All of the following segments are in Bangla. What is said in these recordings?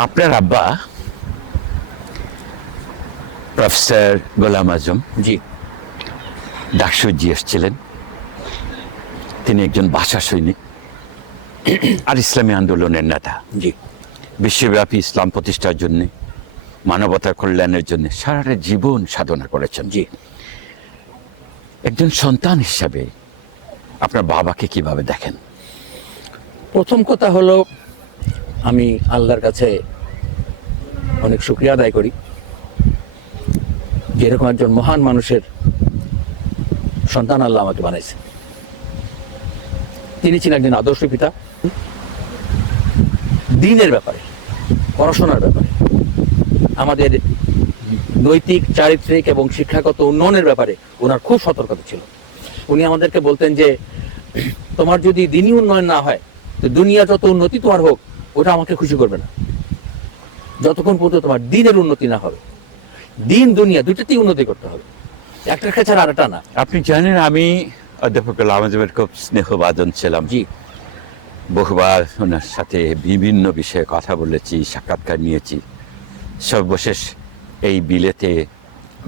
আপনার আব্বা প্রফেসর গোলাম আজম জি ডাকসু জিএস ছিলেন। তিনি একজন ভাষা সৈনিক আর ইসলামী আন্দোলনের নেতা। জি বিশ্বব্যাপী ইসলাম প্রতিষ্ঠার জন্য, মানবতার কল্যাণের জন্য সারাটা জীবন সাধনা করেছেন। জি একজন সন্তান হিসাবে আপনার বাবাকে কিভাবে দেখেন? প্রথম কথা হলো, আমি আল্লাহর কাছে অনেক শুকরিয়া আদায় করি যে এরকম একজন মহান মানুষের সন্তান আল্লাহ আমাকে বানাইছে। তিনি ছিলেন একজন আদর্শ পিতা। দ্বীনের ব্যাপারে, পড়াশোনার ব্যাপারে, আমাদের নৈতিক, চারিত্রিক এবং শিক্ষাগত উন্নয়নের ব্যাপারে ওনার খুব সতর্কতা ছিল। উনি আমাদেরকে বলতেন যে তোমার যদি দিনই উন্নয়ন না হয় তো দুনিয়া যত উন্নতি তোমার হোক, ওটা আমাকে খুশি করবে না, যতক্ষণ পর্যন্ত তোমার দিনের উন্নতি না হবে। দিন দুনিয়া দুইটাতেই উন্নতি করতে হবে, একটা ছাড়া আরেকটা না। আপনি জানেন, আমি অধ্যাপক গোলাম আজমের খুব স্নেহভাজন ছিলাম। জি বহুবার ওনার সাথে বিভিন্ন বিষয়ে কথা বলেছি, সাক্ষাৎকার নিয়েছি। সর্বশেষ এই বিলেতে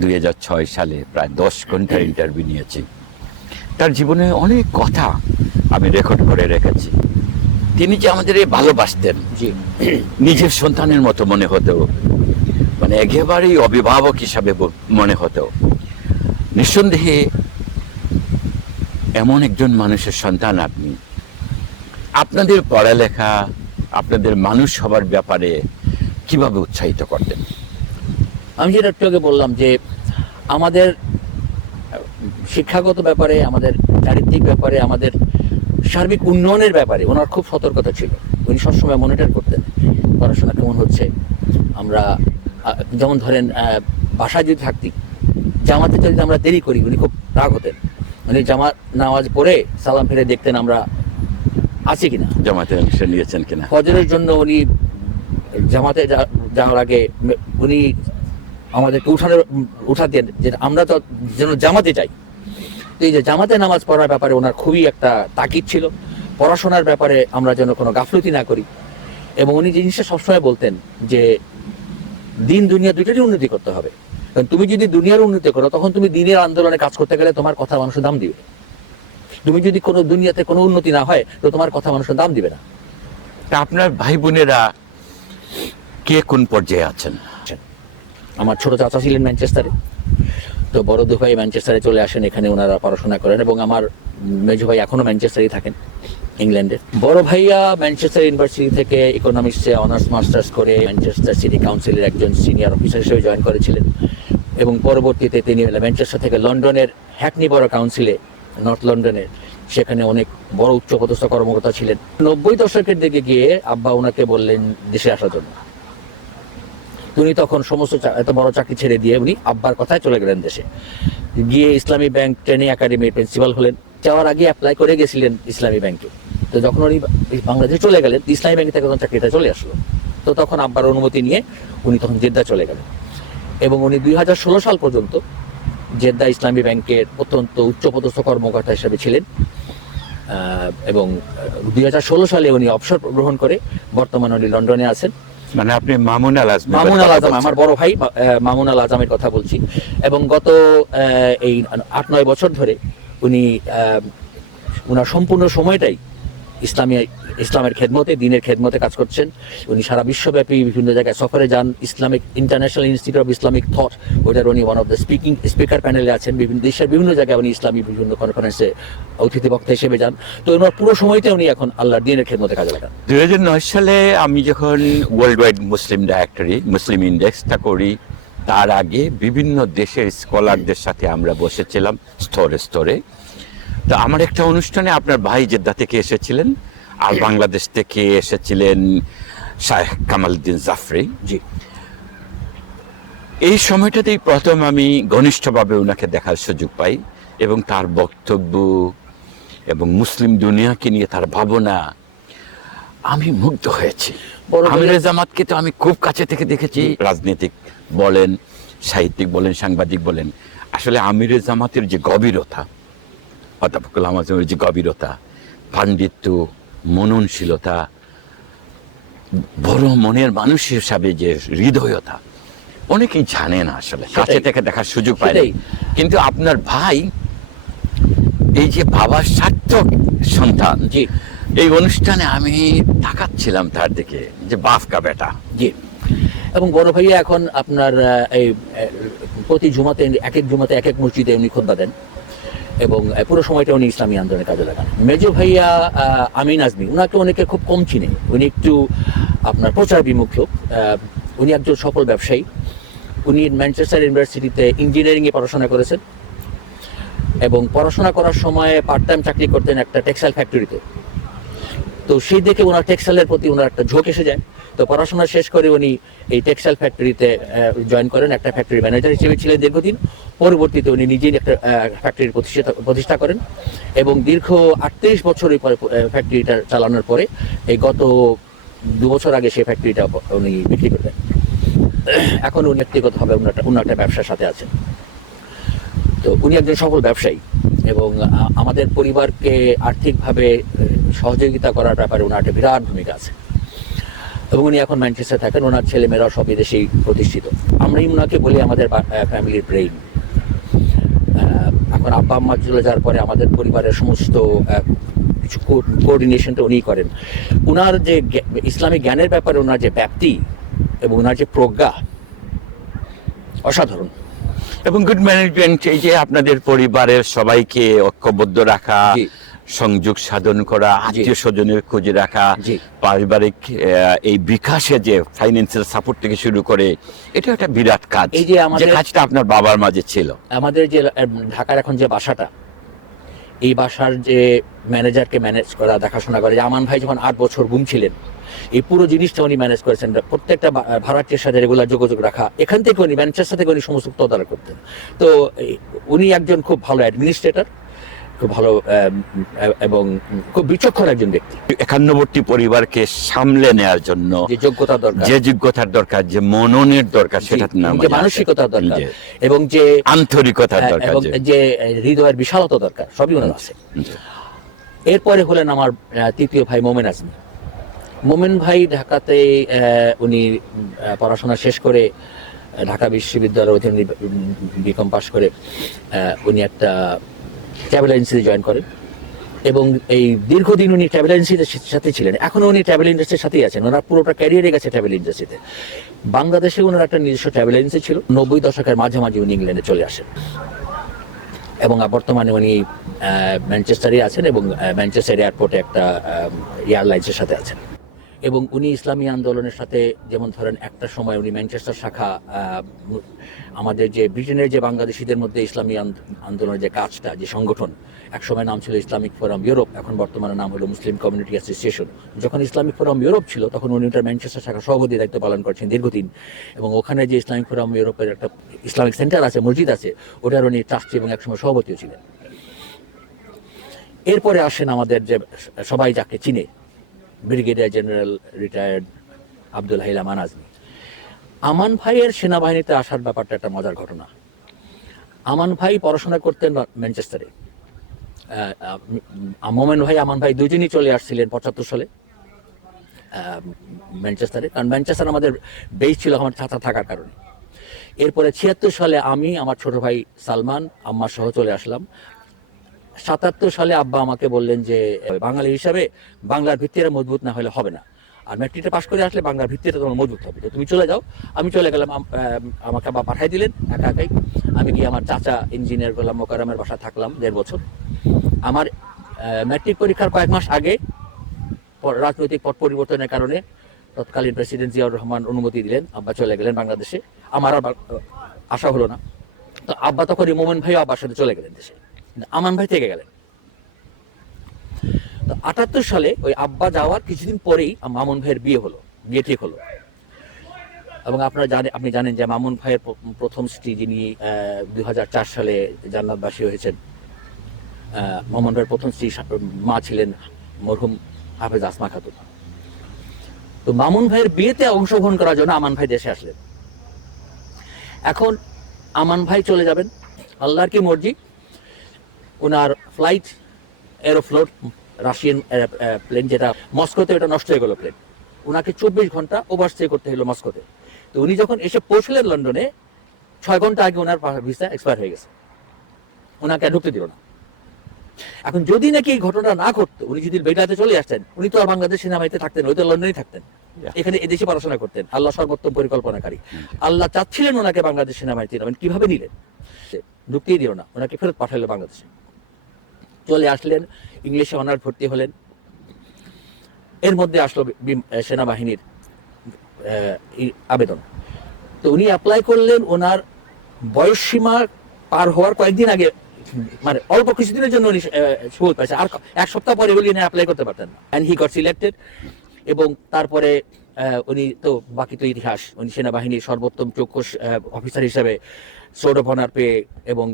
2006 সালে প্রায় 10 ঘন্টার ইন্টারভিউ নিয়েছি। তার জীবনে অনেক কথা আমি রেকর্ড করে রেখেছি। তিনি যে আমাদের ভালোবাসতেন, জি নিজের সন্তানের মতো মনে হতো, মানে একেবারেই অভিভাবক হিসাবে মনে হতো। নিঃসন্দেহে এমন একজন মানুষের সন্তান আপনি। আপনাদের পড়ালেখা, আপনাদের মানুষ হবার ব্যাপারে কিভাবে উৎসাহিত করতেন? আমি যেটা একটু আগে বললাম যে আমাদের শিক্ষাগত ব্যাপারে, আমাদের চারিত্রিক ব্যাপারে, আমাদের সার্বিক উন্নয়নের ব্যাপারে ওনার খুব সতর্কতা ছিল। উনি সবসময় মনিটর করতেন পড়াশোনা কেমন হচ্ছে। আমরা যেমন ধরেন বাসায় যদি থাকতি, জামাতে যদি আমরা দেরি করি উনি খুব রাগ হতেন। উনি জামাত নামাজ পড়ে সালাম ফিরে দেখতেন আমরা আছি কিনা, জামাতে অংশ নিয়েছেন কিনা। ফজরের জন্য উনি জামাতে যাওয়ার আগে উনি আমাদেরকে উঠাতেন যে আমরা তো যেন জামাতে যাই। তো এই যে জামাতে নামাজ পড়ার ব্যাপারে ওনার খুবই একটা তাকিদ ছিল। পড়াশোনার ব্যাপারে আমরা যেন কোনো গাফলতি না করি। এবং উনি জিনিসটা সবসময় বলতেন যে দিন দুনিয়া দুইটারই উন্নতি করতে হবে। কারণ তুমি যদি দুনিয়ার উন্নতি করো, তখন তুমি দিনের আন্দোলনে কাজ করতে গেলে তোমার কথা মানুষের দাম দিবে। তুমি যদি কোনো দুনিয়াতে কোনো উন্নতি না হয় তো তোমার কথা মানুষের দাম দিবে না। তা আপনার ভাই বোনেরা কে কোন পর্যায়ে আছেন? আমার ছোট চাচা ছিলেন ম্যানচেস্টারে, তো বড় দু ভাই ম্যানচেস্টারে চলে আসেন, এখানে ওনারা পড়াশোনা করেন। এবং আমার মেজো ভাই এখনো ম্যানচেস্টারেই থাকেন, ইংল্যান্ডে। বড় ভাইয়া ম্যানচেস্টার ইউনিভার্সিটি থেকে ইকোনমিক্সে অনার্স মাস্টার্স করে ম্যানচেস্টার সিটি কাউন্সিলের একজন সিনিয়র অফিসার হিসেবে জয়েন করেছিলেন। এবং পরবর্তীতে তিনি ম্যানচেস্টার থেকে লন্ডনের হ্যাকনি বড় কাউন্সিলে, নর্থ লন্ডনের, সেখানে অনেক বড় উচ্চপদস্থ কর্মকর্তা ছিলেন। 90 দশকের দিকে গিয়ে আব্বা ওনাকে বললেন দেশে আসার জন্য। উনি তখন সমস্ত এত বড় চাকরি ছেড়ে দিয়ে উনি আব্বার কথায় চলে গেলেন দেশে। গিয়ে ইসলামী ব্যাংক ট্রেনিং একাডেমির প্রিন্সিপাল হলেন। যাওয়ার আগে অ্যাপ্লাই করে গেছিলেন ইসলামী ব্যাংকে। তো যখন উনি বাংলাদেশে চলে গেলেন, ইসলামী ব্যাংক থেকে তখন চাকরিটা চলে আসলো। তো তখন আব্বার অনুমতি নিয়ে উনি তখন জেদ্দা চলে গেলেন। এবং উনি 2016 সাল পর্যন্ত জেদ্দা ইসলামী ব্যাংকের অত্যন্ত উচ্চপদস্থ কর্মকর্তা হিসেবে ছিলেন। এবং 2016 সালে উনি অবসর গ্রহণ করে বর্তমানে উনি লন্ডনে আছেন। মানে আপনি মামুন আল আজম? মামুন আল আজম, আমার বড় ভাই মামুন আল আজমের কথা বলছি। এবং গত এই 8-9 বছর ধরে উনি ওনার সম্পূর্ণ সময়টাই ইসলামের খেদমতে, দ্বীনের খেদমতে কাজ করছেন। উনি সারা বিশ্বব্যাপী বিভিন্ন জায়গায় সফরে যান। Islamic international institute of Islamic thought, ওইটার উনি ওয়ান অফ দ্য স্পিকার প্যানেলে আছেন। বিভিন্ন দেশের বিভিন্ন জায়গায় উনি ইসলামী বিভিন্ন কনফারেন্সে অতিথি বক্তা হিসেবে যান। তো ওনার পুরো সময়টা উনি এখন আল্লাহর দ্বীনের খেদমতে কাজে লাগান। 2009 সালে আমি যখন ওয়ার্ল্ড ওয়াইড মুসলিম ডাইরেক্টরি, মুসলিম ইন্ডেক্সটা করি, তার আগে বিভিন্ন দেশের স্কলারদের সাথে আমরা বসেছিলাম স্তরে স্তরে। তো আমার একটা অনুষ্ঠানে আপনার ভাই জেদ্দা থেকে এসেছিলেন, আর বাংলাদেশ থেকে এসেছিলেন শায়েখ কামালউদ্দিন জাফরি। জি এই সময়টাতেই প্রথম আমি ঘনিষ্ঠভাবে ওনাকে দেখার সুযোগ পাই, এবং তার বক্তব্য এবং মুসলিম দুনিয়াকে নিয়ে তার ভাবনা, আমি মুগ্ধ হয়েছি। আমিরে জামাতকে তো আমি খুব কাছে থেকে দেখেছি, রাজনীতিক বলেন, সাহিত্যিক বলেন, সাংবাদিক বলেন। আসলে আমিরে জামাতের যে গভীরতা, অধ্যাপক গোলাম আজমের যে গভীরতা, পাণ্ডিত্য, মননশীলতা, বড় মনের মানুষ হিসাবে যে হৃদয়তা অনেকেই জানে না আসলে, কাছে থেকে দেখার সুযোগ পায় না। সেটাই। কিন্তু আপনার ভাই এই যে বাবার সার্থক সন্তান, জি এই অনুষ্ঠানে আমি তাকাচ্ছিলাম তার দিকে যে বাপ কা বেটা। জি। এবং বড় ভাইয়া এখন আপনার এই প্রতি জুমাতে এক এক জুমাতে এক এক মসজিদে উনি খুতবা দেন এবং পুরো সময়টা উনি ইসলামী আন্দোলনের কাজে লাগান। মেজো ভাইয়া আমিন আজমি, উনাকে অনেকে খুব কম চিনে, উনি একটু আপনার প্রচার বিমুখ লোক। উনি একজন সফল ব্যবসায়ী। উনি ম্যানচেস্টার ইউনিভার্সিটিতে ইঞ্জিনিয়ারিংয়ে পড়াশোনা করেছেন এবং পড়াশোনা করার সময় পার্ট টাইম চাকরি করতেন একটা টেক্সটাইল ফ্যাক্টরিতে। তো সেই দেখে ওনার টেক্সটাইলের প্রতি ওনার একটা ঝোঁক এসে যায়। তো পড়াশোনা শেষ করে উনি এই টেক্সটাইল ফ্যাক্টরিতে জয়েন করেন, একটা ফ্যাক্টরি ম্যানেজার হিসেবে ছিলেন দীর্ঘদিন। পরবর্তীতে উনি নিজেই একটা ফ্যাক্টরির প্রতিষ্ঠা করেন এবং দীর্ঘ 38 বছর এই ফ্যাক্টরিটা চালানোর পরে এই গত 2 বছর আগে সেই ফ্যাক্টরিটা উনি বিক্রি করে দেন। এখন উনি ব্যক্তিগতভাবে অন্য একটা ব্যবসার সাথে আছেন। তো উনি একজন সফল ব্যবসায়ী এবং আমাদের পরিবারকে আর্থিকভাবে সহযোগিতা করার ব্যাপারে ওনার একটা বিরাট ভূমিকা আছে এবং উনি এখন ম্যানচেস্টারে থাকেন। ওনার ছেলেমেয়েরাও সব বিদেশেই প্রতিষ্ঠিত। আমরাই ওনাকে বলি আমাদের ফ্যামিলির ব্রেইন। এখন আব্বা আম্মা চলে যাওয়ার পরে আমাদের পরিবারের সমস্ত কিছু কোঅর্ডিনেশনটা উনিই করেন। ওনার যে ইসলামিক জ্ঞানের ব্যাপারে ওনার যে ব্যাপ্তি এবং ওনার যে প্রজ্ঞা অসাধারণ। এবং গুড ম্যানেজমেন্ট, এই যে আপনাদের পরিবারের সবাইকে ঐক্যবদ্ধ রাখা, জি। সংযোগ সাধন করা, আত্মীয় স্বজনের খোঁজ রাখা, জি। পারিবারিক এই বিকাশে যে ফাইন্যান্সিয়াল সাপোর্ট থেকে শুরু করে, এটা একটা বিরাট কাজ। এই যে আমাদের কাজটা আপনার বাবার মাঝে ছিল। আমাদের যে ঢাকার এখন যে বাসাটা, এই বাসার যে ম্যানেজারকে ম্যানেজ করা, দেখাশোনা করে, যে আমান ভাই যখন 8 বছর গুম ছিলেন, এই পুরো জিনিসটা উনি ম্যানেজ করেছেন। প্রত্যেকটা ভাড়াটিয়ার সাথে রেগুলার যোগাযোগ রাখা, এখান থেকে উনি ম্যানচেস্টার থেকে উনি সমস্ত তদারক করতেন। তো উনি একজন খুব ভালো অ্যাডমিনিস্ট্রেটর, খুব ভালো এবং খুব বিচক্ষণ একজন ব্যক্তি। একান্নবর্তী পরিবারকে সামলে নেওয়ার জন্য যে যোগ্যতা দরকার, যে যোগ্যতার দরকার, যে মননের দরকার, সেটার নাম যে মানসিকতার দরকার এবং যে আন্তরিকতার দরকার, এবং যে হৃদয়ের বিশালতা দরকার, সবই ওনার আছে। এরপরে হলেন আমার তৃতীয় ভাই মোমেন আজমি। মোমেন ভাই ঢাকাতে উনি পড়াশোনা শেষ করে ঢাকা বিশ্ববিদ্যালয়ের অধীনে বিকম পাশ করে উনি একটা ট্রাভেল এজেন্সিতে জয়েন করেন এবং এই দীর্ঘদিন উনি ট্রাভেল এজেন্সির সাথে ছিলেন। এখনও উনি ট্রাভেল ইন্ডাস্ট্রির সাথেই আছেন। ওনার পুরোটা ক্যারিয়ারে গেছে ট্রাভেল ইন্ডাস্ট্রিতে। বাংলাদেশে ওনার একটা নিজস্ব ট্রাভেল এজেন্সি ছিল। 90 দশকের মাঝামাঝি উনি ইংল্যান্ডে চলে আসেন এবং বর্তমানে উনি ম্যানচেস্টারে আছেন এবং ম্যানচেস্টার এয়ারপোর্টে একটা এয়ারলাইন্সের সাথে আছেন। এবং উনি ইসলামী আন্দোলনের সাথে, যেমন ধরেন একটা সময় উনি ম্যানচেস্টার শাখা, আমাদের যে ব্রিটেনের যে বাংলাদেশিদের মধ্যে ইসলামী আন্দোলনের যে কাজটা, যে সংগঠন, একসময় নাম ছিল ইসলামিক ফোরাম ইউরোপ, এখন বর্তমানে নাম হলো মুসলিম কমিউনিটি অ্যাসোসিয়েশন। যখন ইসলামিক ফোরাম ইউরোপ ছিল তখন উনি ওটার ম্যানচেস্টার শাখা সভাপতি দায়িত্ব পালন করছেন দীর্ঘদিন এবং ওখানে যে ইসলামিক ফোরাম ইউরোপের একটা ইসলামিক সেন্টার আছে, মসজিদ আছে, ওটার উনি ট্রাস্টি এবং একসময় সভাপতিও ছিলেন। এরপরে আসেন আমাদের যে সবাই যাকে চিনে, brigadier general retired Abdul Hail আমান আজমি। আমান ভাইয়ের সেনাবাহিনীতে আসার ব্যাপারটা একটা মজার ঘটনা। আমান ভাই পড়াশোনা করতেন ম্যানচেস্টারে। মোমেন ভাই, আমান ভাই দুজনই চলে আসছিলেন 75 সালে ম্যানচেস্টারে, কারণ ম্যানচেস্টার আমাদের বেস ছিল আমার চাচা থাকার কারণে। এরপরে 76 সালে আমি, আমার ছোট ভাই সালমান, আম্মা সহ চলে আসলাম। 77 সালে আব্বা আমাকে বললেন যে বাঙালি হিসাবে বাংলার ভিত্তিটা মজবুত না হলে হবে না, আর ম্যাট্রিকটা পাশ করে আসলে বাংলার ভিত্তিটা তোমার মজবুত হবে, তো তুমি চলে যাও। আমি চলে গেলাম। আমাকে আব্বা পাঠাই দিলেন একা একাই। আমি গিয়ে আমার চাচা ইঞ্জিনিয়ার গোলাম মোকাররমের বাসায় থাকলাম 1.5 বছর। আমার ম্যাট্রিক পরীক্ষার কয়েক মাস আগে রাজনৈতিক পট পরিবর্তনের কারণে তৎকালীন প্রেসিডেন্ট জিয়াউর রহমান অনুমতি দিলেন, আব্বা চলে গেলেন বাংলাদেশে। আমার আর আশা হলো না। তো আব্বা তখনই মোমেন ভাই আব্বার সাথে চলে গেলেন দেশে, আমান ভাই থেকে গেলেন। তো 78 সালে ওই আব্বা যাওয়ার কিছুদিন পরেই মামুন ভাইয়ের বিয়ে ঠিক হলো। এবং আপনি জানেন যে মামুন ভাইয়ের প্রথম স্ত্রী, যিনি 2004 সালে জান্নাতবাসী হয়েছেন, মামুন ভাইয়ের প্রথম স্ত্রী মা ছিলেন মরহুম হাফেজ আসমা খাতুন। তো মামুন ভাইয়ের বিয়েতে অংশগ্রহণ করার জন্য আমান ভাই দেশে আসলেন। এখন আমান ভাই চলে যাবেন, আল্লাহর কি মর্জি, ওনার ফ্লাইট এরোফ্লোট রাশিয়ান প্লেন, যেটা মস্কোতে, ওটা নষ্ট হয়ে গেল প্লেন। ওনাকে 24 ঘন্টা ওভারস্টে করতে হলো মস্কোতে। তো উনি যখন এসে পৌঁছলেন লন্ডনে, 6 ঘন্টা আগে ওনার ভিসা এক্সপায়ার হয়ে গেছে, ওনাকে আর ঢুকতে দিল না। এখন যদি নাকি এই ঘটনা না ঘটতো, উনি যদি বেটাতে চলে আসতেন, উনি তো আর বাংলাদেশ সেনাবাহিনীতে থাকতেন, হয়তো লন্ডনেই থাকতেন, এখানে এদেশে পড়াশোনা করতেন। আল্লাহ সর্বোত্তম পরিকল্পনাকারী, আল্লাহ চাচ্ছিলেন ওনাকে বাংলাদেশ সেনাবাহিনীতে, কিভাবে নিলেন, ঢুকতেই দিল না, ওনাকে ফেরত পাঠালো বাংলাদেশে। চলে আসলেন, ইংলিশে অনার্স ভর্তি হলেন। এর মধ্যে আসলো সেনাবাহিনীর আবেদন। তো উনি অ্যাপ্লাই করলেন, ওনার বয়স সীমা পার হওয়ার কয়েকদিন আগে, মানে অল্প কিছুদিনের জন্য উনি সুযোগ পাইছে, আর 1 সপ্তাহ পরে উনি অ্যাপ্লাই করতে পারতেন না, অ্যান্ড হি গট সিলেক্টেড। এবং তারপরে উনি তো বাকি তো ইতিহাস, উনি সেনাবাহিনীর সর্বোত্তম চক্ষু অফিসার হিসেবে সোর্ড অফ অনার পেয়ে, এবং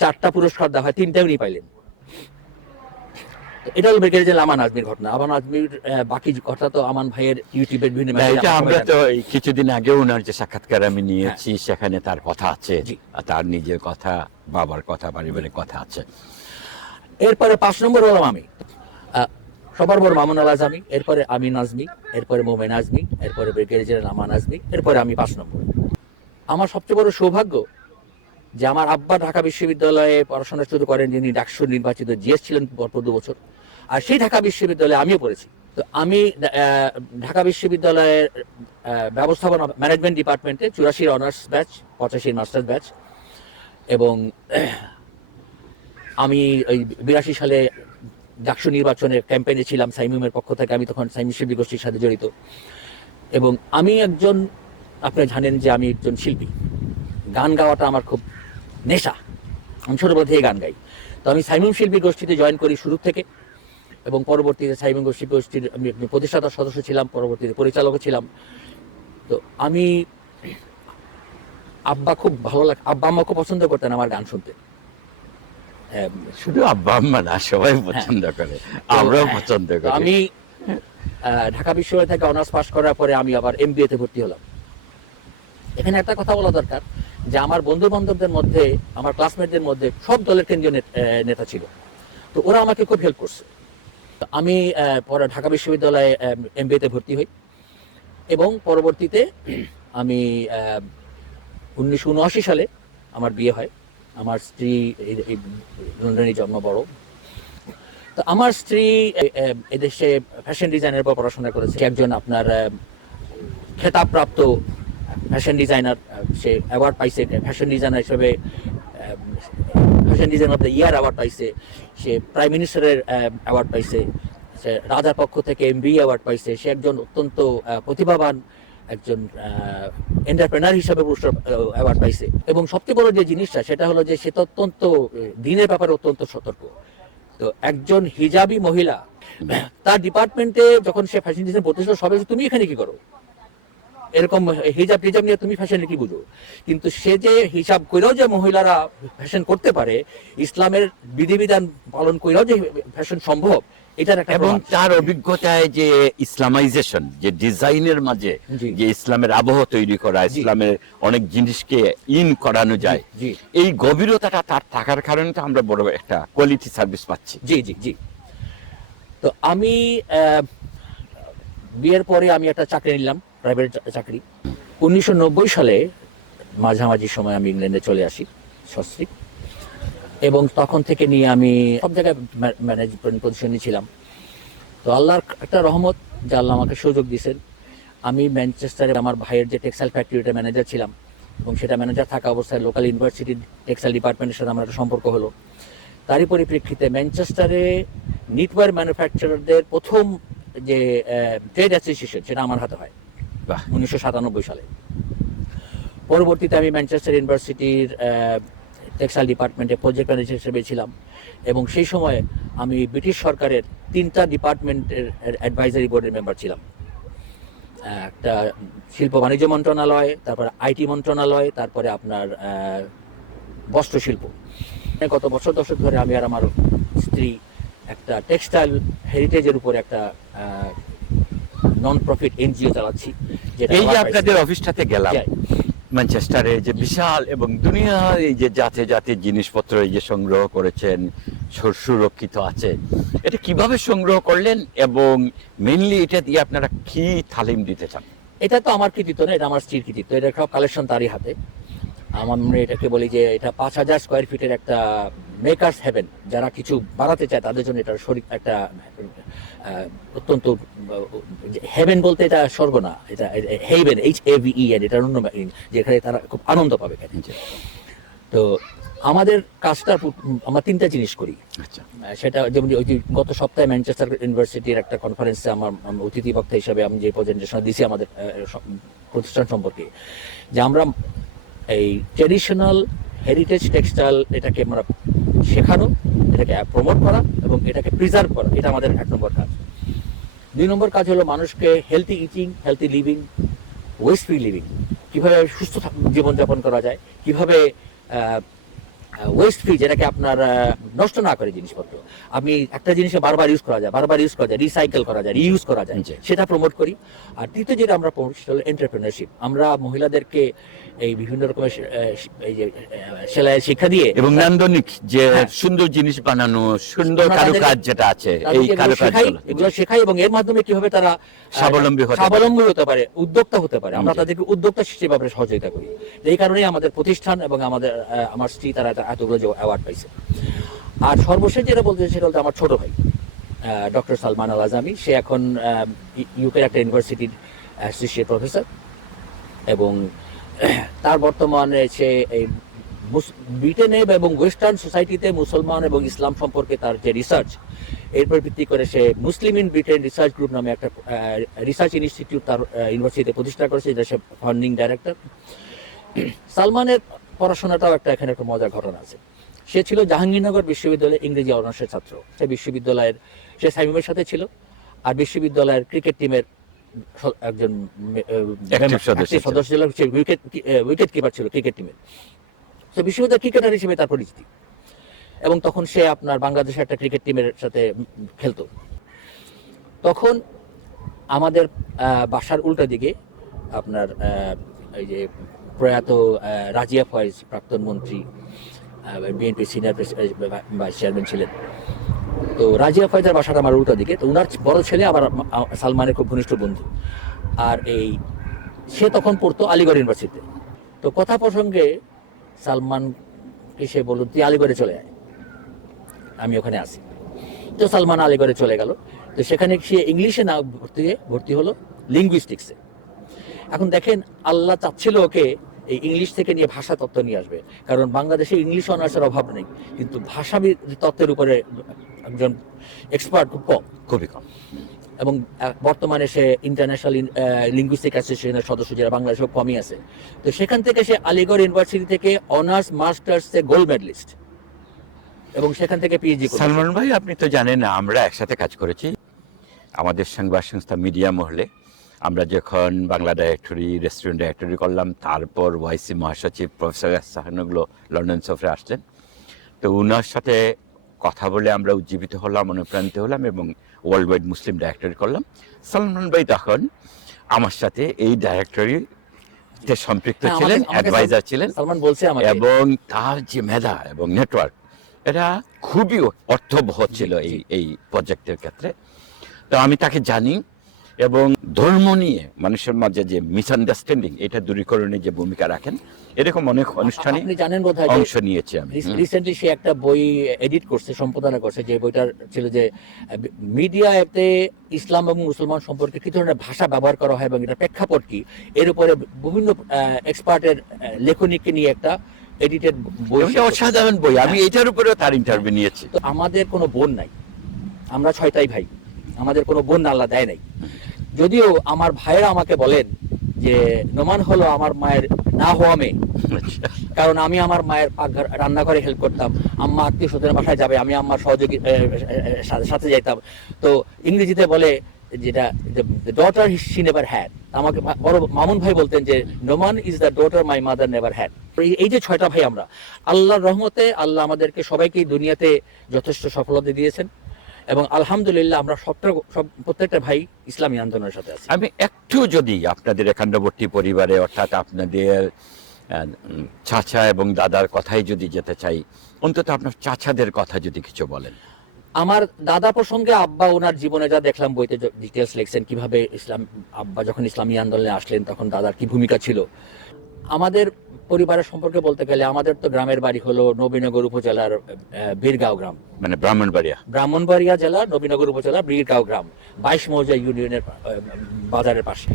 4টা পুরস্কার দেওয়া হয়, 3টাই উনি পাইলেন। এটা হলো ব্রিগেডিয়ার আমান আজমির ঘটনা। আমান আজমির বাকি কথা তো আমান ভাইয়ের ইউটিউবের বিভিন্ন না, এটা আমরা তো এই কিছুদিন আগে ওনার যে সাক্ষাৎকার আমি নিয়েছি, সেখানে তার কথা আছে, তার নিজের কথা, বাবার কথা, পারিবারিক কথা আছে। এরপরে 5 নম্বর হলাম আমি, সবার বড় মামুন আল আজমি, এরপরে আমিন আজমি, এরপরে মোমেন আজমি, এরপরে ব্রিগেডিয়ার আমান আজমি, এরপরে আমি 5 নম্বর। আমার সবচেয়ে বড় সৌভাগ্য যে আমার আব্বা ঢাকা বিশ্ববিদ্যালয়ে পড়াশোনা শুরু করেন, যিনি ডাকসু নির্বাচিত জিএস ছিলেন পরপর 2 বছর, আর সেই ঢাকা বিশ্ববিদ্যালয়ে আমিও পড়েছি। তো আমি ঢাকা বিশ্ববিদ্যালয়ের ব্যবস্থাপনা ম্যানেজমেন্ট ডিপার্টমেন্টে 84 অনার্স ব্যাচ, 85 মাস্টার্স ব্যাচ, এবং আমি ওই 82 সালে ডাকসু নির্বাচনের ক্যাম্পেইনে ছিলাম সাইমুমের পক্ষ থেকে। আমি তখন সাইমুম শিল্পী গোষ্ঠীর সাথে জড়িত, এবং আমি একজন, আপনি জানেন যে আমি একজন শিল্পী, গান গাওয়াটা আমার খুব নেশা, আমি ছোটবেলা থেকে গান গাই। তো আমি সাইমুম শিল্পী গোষ্ঠীতে জয়েন করি শুরু থেকে, এবং পরবর্তীতে সাইমুম শিল্পী গোষ্ঠীর আমি প্রতিষ্ঠাতা সদস্য ছিলাম, পরবর্তীতে পরিচালকও ছিলাম। তো আমি, আব্বা খুব ভালো লাগে, আব্বা আম্মা খুব পছন্দ করতেন আমার গান শুনতে। শুধু আব্বা আম্মা না, সবাই পছন্দ করে, আমরাও পছন্দ করি। আমি ঢাকা বিশ্ববিদ্যালয় থেকে অনার্স পাস করার পরে আমি আবার এমবিএ তে ভর্তি হলাম। এখানে একটা কথা বলা দরকার যে আমার বন্ধু বান্ধবদের মধ্যে, আমার ক্লাসমেটদের মধ্যে সব দলের কেন্দ্রীয় নেতা ছিল, তো ওরা আমাকে খুব হেল্প করছে। আমি পরে ঢাকা বিশ্ববিদ্যালয়ে এমবিএ তে ভর্তি হই, এবং পরবর্তীতে আমি 1979 সালে আমার বিয়ে হয়। আমার স্ত্রী লন্ডনে জন্ম, বড়। তো আমার স্ত্রী এদেশে ফ্যাশন ডিজাইনের উপর পড়াশোনা করেছে, একজন আপনার খেতাবপ্রাপ্ত ফ্যাশন ডিজাইনার, সে অ্যাওয়ার্ড পাইছে ফ্যাশন ডিজাইনার হিসেবে, fashion design of the year award পাইছে, সে প্রাইম মিনিস্টারের অ্যাওয়ার্ড পাইছে, সে রাজার পক্ষ থেকে এমবি অ্যাওয়ার্ড পাইছে। সে একজন অত্যন্ত প্রতিভাবান একজন এন্টারপ্রেনার হিসাবে অ্যাওয়ার্ড পাইছে। এবং সবচেয়ে বড় যে জিনিসটা সেটা হলো যে সে তো অত্যন্ত দিনের ব্যাপারে অত্যন্ত সতর্ক। তো একজন হিজাবি মহিলা তার ডিপার্টমেন্টে যখন সে ফ্যাশন ডিজাইন পড়তেছিল, সবাই তুমি এখানে কি করো, এরকম হিজাব টিজাব নিয়ে তুমি ফ্যাশনে কি বুঝো। কিন্তু সে যে হিসাব করেও যে মহিলারা ফ্যাশন করতে পারে, ইসলামের বিধিবিধান পালন করেও যে ফ্যাশন সম্ভব, এটার একটা, এবং তার অভিজ্ঞতায় যে ইসলামাইজেশন, যে ডিজাইনের মাঝে যে ইসলামের আবহ তৈরি করা, ইসলামের অনেক জিনিসকে ইন করানো যায়, এই গভীরতাটা তার থাকার কারণে তো আমরা বড় একটা কোয়ালিটি সার্ভিস পাচ্ছি। জি জি জি। তো আমি বিয়ের পরে আমি একটা চাকরি নিলাম, প্রাইভেট চাকরি। 1990 সালে মাঝামাঝি সময় আমি ইংল্যান্ডে চলে আসি সস্ত্রীক, এবং তখন থেকে নিয়ে আমি সব জায়গায় ম্যানেজমেন্ট পজিশনে ছিলাম। তো আল্লাহর একটা রহমত যে আল্লাহ আমাকে সুযোগ দিয়েছেন। আমি ম্যানচেস্টারে আমার ভাইয়ের যে টেক্সটাইল ফ্যাক্টরিটা ম্যানেজার ছিলাম, এবং সেটা ম্যানেজার থাকা অবস্থায় লোকাল ইউনিভার্সিটির টেক্সটাইল ডিপার্টমেন্টের সাথে আমার একটা সম্পর্ক হলো। তারই পরিপ্রেক্ষিতে ম্যানচেস্টারে নিটওয়্যার ম্যানুফ্যাকচারারদের প্রথম যে ট্রেড অ্যাসোসিয়েশন, সেটা আমার হাতে হয় 1997 সালে। পরবর্তীতে আমি ম্যানচেস্টার ইউনিভার্সিটির টেক্সটাইল ডিপার্টমেন্টে প্রজেক্ট ম্যানেজার হিসেবে ছিলাম, এবং সেই সময় আমি ব্রিটিশ সরকারের 3টা ডিপার্টমেন্টের অ্যাডভাইজারি বোর্ডের মেম্বার ছিলাম। একটা শিল্প বাণিজ্য মন্ত্রণালয়, তারপরে আইটি মন্ত্রণালয়, তারপরে আপনার বস্ত্র শিল্প। গত বছর 10 ধরে আমি আর আমার স্ত্রী একটা টেক্সটাইল হেরিটেজের উপর একটা নন প্রফিট এনজিও চালাচ্ছি। এই যে আপনাদের অফিসটাতে গেলাম ম্যানচেস্টারে, যে বিশাল এবং দুনিয়ার এই যে জাতে জাতে জিনিসপত্র এই যে সংগ্রহ করেছেন, সুরক্ষিত আছে, এটা কিভাবে সংগ্রহ করলেন এবং মেইনলি এটা দিয়ে আপনারা কি তালিম দিতে চান? এটা তো আমার কৃতিত্ব না, এটা আমার স্ত্রীর কৃতিত্ব। এটা সব কালেকশন তারই হাতে। আমরা এটাকে বলি যে এটা 5,000 স্কোয়ার ফিটের একটা মেকার্স হেভেন। যারা কিছু বাড়াতে চায় তাদের জন্য এটা একটা অত্যন্ত হেভেন বলতে এটা স্বর্গ না, এটা হেভেন, HAVEN, এটার অন্য meaning, যেখানে তারা খুব আনন্দ পাবে এখানে। তো আমাদের কাজটা আমরা 3টা জিনিস করি। আচ্ছা, সেটা যেমন ওই যে গত সপ্তাহে ম্যানচেস্টার ইউনিভার্সিটির একটা কনফারেন্সে আমার অতিথি বক্তা হিসাবে আমি যে প্রেজেন্টেশন দিছি আমাদের প্রতিষ্ঠান সম্পর্কে, যে আমরা এই ট্র্যাডিশনাল হেরিটেজ টেক্সটাইল এটাকে আমরা শেখানো, এটাকে প্রমোট করা এবং এটাকে প্রিজার্ভ করা, এটা আমাদের 1 নম্বর কাজ। 2 নম্বর কাজ হলো মানুষকে healthy eating, healthy living, West free living, কীভাবে সুস্থ জীবনযাপন করা যায়, কীভাবে ওয়েস্ট ফ্রি, যেটাকে আপনার নষ্ট না করে জিনিসপত্র, আপনি একটা জিনিসে বারবার ইউজ করা যায়, রিসাইকেল করা যায়, রিইউজ করা যায়, সেটা প্রমোট করি। আর তৃতীয় যেটা আমরা প্রমোট সেটা হলো এন্টারপ্রেনারশিপ। আমরা মহিলাদেরকে এই বিভিন্ন রকমের এই যে সেলাই শিক্ষা দিয়ে এবং নান্দনিক যে সুন্দর জিনিস বানানো, সুন্দর কারুকাজ যেটা আছে, এই কারুকাজগুলো এগুলো শেখাই এবং এর মাধ্যমে কিভাবে তারা স্বাবলম্বী হতে পারে, উদ্যোক্তা হতে পারে। আমরা তাদেরকে উদ্যোক্তা হিসেবে সহযোগিতা করি। এই কারণেই আমাদের প্রতিষ্ঠান এবং আমার স্ত্রী তারা এতগুলো অ্যাওয়ার্ড পাইছে। আর সর্বশেষ যেটা বলতে সেটা হলো আমার ছোট ভাই ডক্টর সালমান আল আজামি। সে এখন ইউকের একটা ইউনিভার্সিটির অ্যাসোসিয়েট প্রফেসর এবং তার বর্তমানে সে এই ব্রিটেনে এবং ওয়েস্টার্ন সোসাইটিতে মুসলমান এবং ইসলাম সম্পর্কে তার যে রিসার্চ, এরপর ভিত্তি করে সে Muslim in Britain research group নামে একটা রিসার্চ ইনস্টিটিউট তার ইউনিভার্সিটিতে প্রতিষ্ঠা করেছে, যেটা সে ফাউন্ডিং ডাইরেক্টর। সালমানের পড়াশোনাটাও এখানে একটা মজার ঘটনা আছে। সে ছিল জাহাঙ্গীরনগর বিশ্ববিদ্যালয়ে ইংরেজি অনার্সের ছাত্র। সে বিশ্ববিদ্যালয়ের সাইমের সাথে ছিল, আর বিশ্ববিদ্যালয়ের ক্রিকেট টিমের একজন সদস্য ছিল, সে উইকেট কিপার ছিল ক্রিকেট টিমের। তো বিশ্ববিদ্যালয়ের ক্রিকেটার হিসেবে তার পরিচিতি, এবং তখন সে আপনার বাংলাদেশের একটা ক্রিকেট টিমের সাথে খেলতো। তখন আমাদের বাসার উল্টা দিকে আপনার এই যে প্রয়াত রাজিয়া ফয়েজ, প্রাক্তন মন্ত্রী, বিএনপি সিনিয়র ভাইস চেয়ারম্যান ছিলেন। তো রাজিয়া ফয়েজের বাসাটা আমার উল্টা দিকে। তো উনার বড় ছেলে আবার সালমানের খুব ঘনিষ্ঠ বন্ধু, আর সে তখন পড়তো আলিগড় ইউনিভার্সিটিতে। তো কথা প্রসঙ্গে সালমানকে সে বলল, তুই আলিগড়ে চলে আয়, আমি ওখানে আসি। তো সালমান আলিগড়ে চলে গেল। তো সেখানে সে ইংলিশে না ভর্তি হলো লিঙ্গুইস্টিক্সে। এখন দেখেন, আল্লাহ চাচ্ছিল ওকে এই ইংলিশ থেকে নিয়ে ভাষা তত্ত্ব নিয়ে আসবে, কারণ বাংলাদেশে ইংলিশ অনার্সের অভাব নেই, কিন্তু ভাষা তত্ত্বের উপরে একজন এক্সপার্ট খুবই কম। এবং বর্তমানে সে ইন্টারন্যাশনাল লিঙ্গুইস্টিক অ্যাসোসিয়েশনের সদস্য, যারা বাংলাদেশে কমই আছে। তো সেখান থেকে সে আলিগড় ইউনিভার্সিটি থেকে অনার্স মাস্টার্সে গোল্ড মেডেলিস্ট, এবং সেখান থেকে পিএইচডি। সালমান ভাই, আপনি তো জানেন না, আমরা একসাথে কাজ করেছি আমাদের সংবাদ সংস্থা মিডিয়া মহলে। আমরা যখন বাংলা ডাইরেক্টরি, রেস্টুরেন্ট ডাইরেক্টরি করলাম, তারপর ওয়াইসি মহাসচিব প্রফেসর সাহানুগুলো লন্ডন সফরে আসলেন। তো ওনার সাথে কথা বলে আমরা উজ্জীবিত হলাম, অনুপ্রাণিত হলাম এবং ওয়ার্ল্ড ওয়াইড মুসলিম ডাইরেক্টরি করলাম। সালমান ভাই তখন আমার সাথে এই ডাইরেক্টরিতে সম্পৃক্ত ছিলেন, অ্যাডভাইজার ছিলেন। সালমান বলছে আমাকে, এবং তার যে মেধা এবং নেটওয়ার্ক, এটা খুবই অর্থবহ ছিল এই প্রজেক্টের ক্ষেত্রে। তো আমি তাকে জানি, এবং ধর্ম নিয়ে মানুষের মাঝে যে মিসআন্ডারস্ট্যান্ডিং, এটা দূরীকরণে যে ভূমিকা রাখেন, এরকম অনেক অনুষ্ঠানে অংশ নিয়েছি আমি। রিসেন্টলি সে একটা বই এডিট করছে, সম্পাদনা করছে, যে বইটার ছিল যে মিডিয়াতে ইসলাম এবং মুসলমান সম্পর্কে কি ধরনের ভাষা ব্যবহার করা হয় এবং এটা প্রেক্ষাপট কি, এর উপরে বিভিন্ন এক্সপার্টের লেখনীকে নিয়ে একটা এডিটেড বই। অসাধারণ বই। আমি এটার উপরেও তার ইন্টারভিউ নিয়েছি। তো আমাদের কোনো বোন নাই, আমরা 6টাই ভাই, আমাদের কোনো বোন আল্লাহ দেয় নাই। যদিও আমার ভাইয়েরা আমাকে বলেন যে নোমান হলো আমার মায়ের না হওয়া মেয়ে, কারণ আমি আমার মায়ের রান্নাঘরে হেল্প করতাম, আম্মা আত্মীয় স্বজনের বাসায় যাবে, আমি আম্মার সহযোগী সাথে যাইতাম। তো ইংরেজিতে বলে যেটা ডটার শি নেভার হ্যাড। আমাকে বড় মামুন ভাই বলতেন যে Noman is the daughter my mother never had. এই যে 6টা ভাই আমরা, আল্লাহর রহমতে আল্লাহ আমাদেরকে সবাইকে দুনিয়াতে যথেষ্ট সফলতা দিয়েছেন, এবং আলহামদুলিল্লাহ আমরা প্রত্যেকটা ভাই ইসলামী আন্দোলনের সাথে আছি। আমি একটু যদি আপনাদের একান্নবর্তী পরিবারে, অর্থাৎ আপনাদের চাচা এবং দাদার কথাই যদি যেতে চাই, অন্তত আপনার চাচাদের কথা যদি কিছু বলেন। আমার দাদা প্রসঙ্গে আব্বা ওনার জীবনে যা দেখলাম বইতে ডিটেলস লিখছেন, কিভাবে আব্বা যখন ইসলামী আন্দোলনে আসলেন তখন দাদার কি ভূমিকা ছিল। আমাদের পরিবারের সম্পর্কে বলতে গেলে আমাদের তো গ্রামের বাড়ি হলো নবীনগর উপজেলার বীরগাঁও গ্রাম, মানে ব্রাহ্মণবাড়িয়া জেলার নবীনগর উপজেলার বীরগাঁও গ্রাম, 22 মৌজা ইউনিয়নের বাজারের পাশে।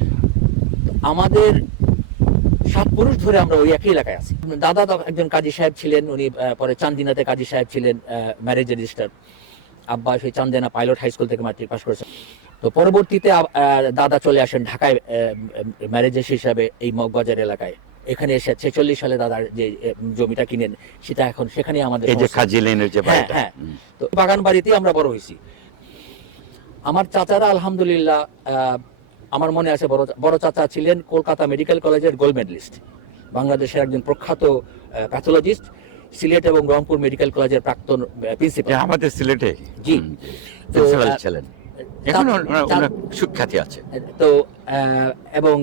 আমাদের 7 পুরুষ ধরে আমরা ওই একই এলাকায় আছি। দাদা তো একজন কাজী সাহেব ছিলেন, উনি পরে চান্দিনাতে কাজী সাহেব ছিলেন, ম্যারেজ রেজিস্টার। আব্বা সেই চান্দিনা পাইলট হাই স্কুল থেকে ম্যাট্রিক পাস করেছেন। তো পরবর্তীতে দাদা চলে আসেন ঢাকায় ম্যারেজ হিসাবে এই মগবাজার এলাকায়। এখানে এসে 46 সালে দাদার যে জমিটা কিনেন সেটা এখন সেখানে আমাদের এই যে কাজী লেনের যে বাড়িটা, হ্যাঁ, তো বাগান বাড়িতেই আমরা বড় হয়েছি। আমার চাচারা আলহামদুলিল্লাহ, আমার মনে আছে বড় চাচা ছিলেন কলকাতা মেডিকেল কলেজের গোল্ড মেডেলিস্ট, বাংলাদেশের একজন প্রখ্যাত প্যাথোলজিস্ট, সিলেট এবং রংপুর মেডিকেল কলেজের প্রাক্তন প্রিন্সিপাল। আমাদের সিলেটে জি, প্রিন্সিপাল ছিলেন, এখন ওনার সুখ্যাতি আছে। তো এবং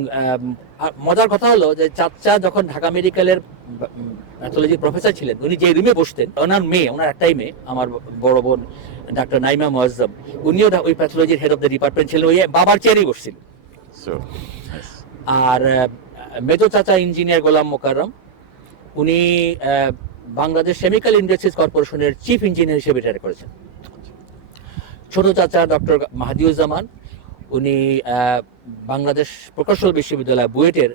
মজার কথা হলো যে চাচা যখন ঢাকা মেডিকেলের প্যাথোলজি প্রফেসর ছিলেন, উনি যে রুমে বসতেন, ওনার একটাই মেয়ে, আমার বড় বোন ডাক্তার নাইমা মুয়াজ্জম, উনিও ওই প্যাথোলজির হেড অফ দ্য ডিপার্টমেন্ট ছিলেন, ওই বাবার চেয়ারেই বসছিল। আর মেজো চাচা ইঞ্জিনিয়ার গোলাম মোকাররম, উনি বাংলাদেশ কেমিক্যাল ইন্ডাস্ট্রিজ কর্পোরেশনের চিফ ইঞ্জিনিয়ার হিসেবে রিটায়ার করেছেন। ছোট চাচা ডক্টর মাহাদিউজ্জামান, উনি বাংলাদেশ প্রকৌশল বিশ্ববিদ্যালয় বুয়েটের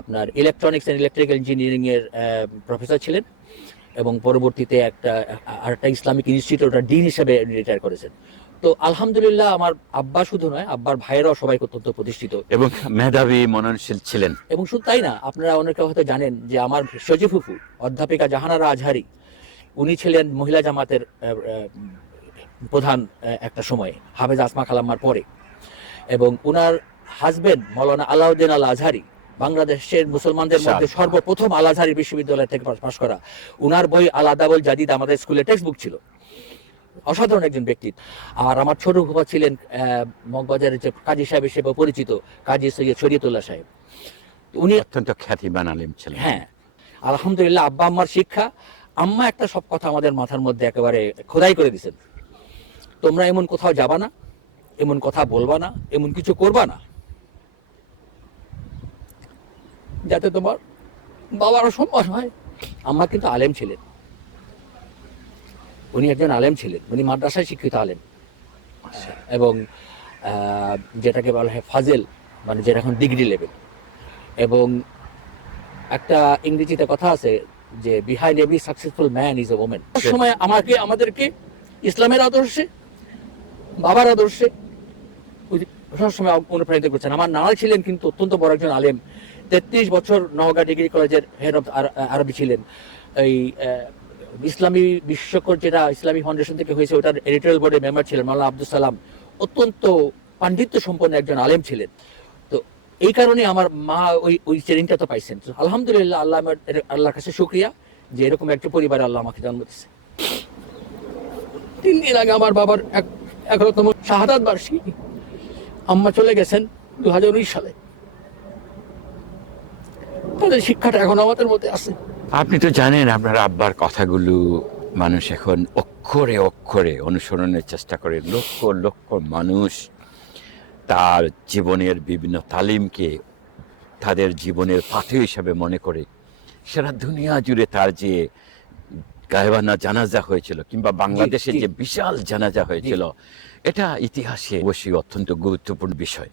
আপনার ইলেকট্রনিক্স অ্যান্ড ইলেকট্রিক্যাল ইঞ্জিনিয়ারিং এর প্রফেসর ছিলেন এবং পরবর্তীতে আরেকটা ইসলামিক ইনস্টিটিউটের ডিন হিসেবে রিটায়ার করেছেন। তো আলহামদুলিল্লাহ আমার আব্বা শুধু নয়, আব্বার ভাইয়েরাও সবাই অত্যন্ত প্রতিষ্ঠিত এবং মেধাবী মননশীল ছিলেন। এবং শুধু তাই না, আপনারা অনেকে হয়তো জানেন যে আমার সজি ফুফু অধ্যাপিকা জাহানারা আজহারি, উনি ছিলেন মহিলা জামাতের প্রধান একটা সময়ে, হাফেজ আসমা খালাম্মার পরে। এবং উনার হাজবেন্ড মৌলানা আলাউদ্দিন আল আজহারি, বাংলাদেশের মুসলমানদের মধ্যে সর্বপ্রথম আল আজহারি বিশ্ববিদ্যালয় থেকে পাশ করা। উনার বই আল আদাবুল জাদিদ আমাদের স্কুলে টেক্সট বুক ছিল। অসাধারণ একজন ব্যক্তি। আর আমার ছোট ফুফা ছিলেন মগবাজারের যে কাজী সাহেব হিসেবে পরিচিত কাজী সৈয়দ শরীয়তুল্লাহ সাহেব, উনি অত্যন্ত খ্যাতিমান আলেম ছিলেন। হ্যাঁ, আলহামদুলিল্লাহ আব্বা আম্মার শিক্ষা, আম্মা একটা সব কথা আমাদের মাথার মধ্যে একেবারে খোদাই করে দিয়েছেন, তোমরা এমন কোথাও যাবা না, এমন কথা বলবা না, এমন কিছু করবা না যাতে তোমার বাবার সম্মান হয়। আম্মা কিন্তু আলেম ছিলেন, উনি একজন আলেম ছিলেন, উনি মাদ্রাসায় শিক্ষিত আলেম এবং যেটাকে বলা হয় ফাজেল, মানে যেটা এখন ডিগ্রি লেভেল। এবং একটা ইংরেজিতে কথা আছে যে behind every successful man is a women. সময় আমাদেরকে ইসলামের আদর্শে, বাবার আদর্শে সবসময় অনুপ্রাণিত করছেন। আমার নানা ছিলেন কিন্তু অত্যন্ত বড় একজন আলেম, 33 বছর নওগাঁ ডিগ্রি কলেজের হেড অফ আরবি ছিলেন। এই ইসলামী বিশ্বকর যেটা ইসলামী ফাউন্ডেশন থেকে হয়েছে ওটার এডিটোরিয়াল বোর্ডের মেম্বার ছিলেন মাওলানা আব্দুল সালাম, অত্যন্ত পাণ্ডিত্য সম্পন্ন একজন আলেম ছিলেন। তো এই কারণে আমার মা ওই ট্রেনিংটা তো পাইছেন। আলহামদুলিল্লাহ, আল্লাহর কাছে শুকরিয়া যে এরকম একটা পরিবারে আল্লাহ আমাকে জন্ম দিচ্ছে। 3 দিন আগে আমার বাবার 11তম শাহাদাত বার্ষিকী। আম্মা চলে গেছেন 2019 সালে। তাদের শিক্ষাটা এখন আমাদের মধ্যে আছে। আপনি তো জানেন আপনার আব্বার কথাগুলো মানুষ এখন অক্ষরে অক্ষরে অনুসরণের চেষ্টা করে। লক্ষ লক্ষ মানুষ তার জীবনের বিভিন্ন তালিমকে তাদের জীবনের পাথে হিসাবে মনে করে। সারা দুনিয়া জুড়ে তার যে গায়বানা জানাজা হয়েছিল কিংবা বাংলাদেশে যে বিশাল জানাজা হয়েছিল, এটা ইতিহাসে অবশ্যই অত্যন্ত গুরুত্বপূর্ণ বিষয়।